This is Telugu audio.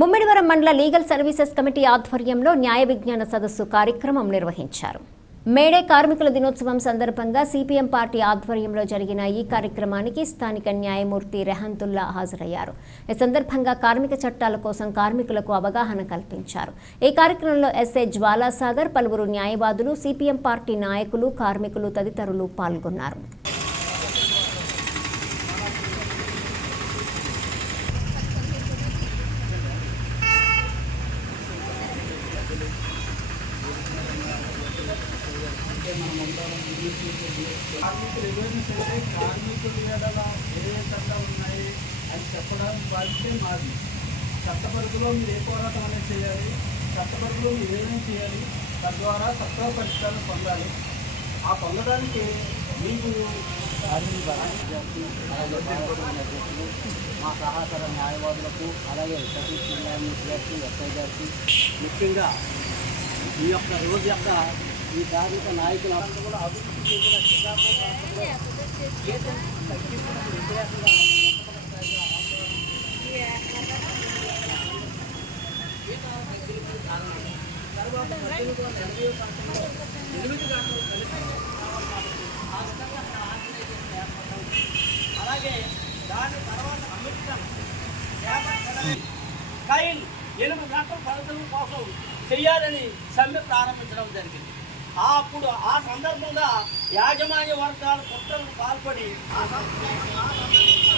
ముమ్మిడివరం మండల లీగల్ సర్వీసెస్ కమిటీ ఆధ్వర్యంలో న్యాయ విజ్ఞాన సదస్సు కార్యక్రమం నిర్వహించారు. మేడే కార్మికుల దినోత్సవం సందర్భంగా సిపిఎం పార్టీ ఆధ్వర్యంలో జరిగిన ఈ కార్యక్రమానికి స్థానిక న్యాయమూర్తి రెహంతుల్లా హాజరయ్యారు. ఈ సందర్భంగా కార్మిక చట్టాల కోసం కార్మికులకు అవగాహన కల్పించారు. ఈ కార్యక్రమంలో ఎస్ఏ జ్వాలాసాగర్ పలువురు న్యాయవాదులు సిపిఎం పార్టీ నాయకులు కార్మికులు తదితరులు పాల్గొన్నారు. కార్మికులు అవేర్నెస్ అంటే కార్మికుల ఎడల ఏ ఏ చట్టాలు ఉన్నాయి అని చెప్పడానికి బాధ్యతే మాది చట్ట మీరు ఏ పోరాటం అనేది చేయాలి చట్ట మీరు ఏమేమి చేయాలి తద్వారా సత్వ పరిష్కారం పొందాలి ఆ పొందడానికి మీకు మా సహకార న్యాయవాదులకు అలాగే సతీష్ న్యాయమూర్తి గారికి ఎస్ఐ గారికి ముఖ్యంగా ఈ యొక్క రోజు యొక్క ఈ కార్మిక నాయకులందరూ కూడా అభివృద్ధి చెందిన శ్రీకాకుళం ప్రాంతంలో వేతన తగ్గింపులకు వ్యతిరేకంగా మొట్టమొదటి స్థాయిగా వేతనాలు తగ్గింపులకు కారణం. తర్వాత పద్దెనిమిది వందల ఎనభై సంవత్సరంలో ఎనిమిది గంటలు కలిపి రావాలి కాబట్టి ఆ విధంగా మన ఆర్గనైజేషన్ ఏర్పడింది అలాగే దాని తర్వాత కైల్ ఎనిమిది గంటల ఫలితం కోసం చేయాలని సమ్మె ప్రారంభించడం జరిగింది అప్పుడు ఆ సందర్భంగా యాజమాన్య వర్గాలు కుట్రలకు పాల్పడి ఆ సందర్భంగా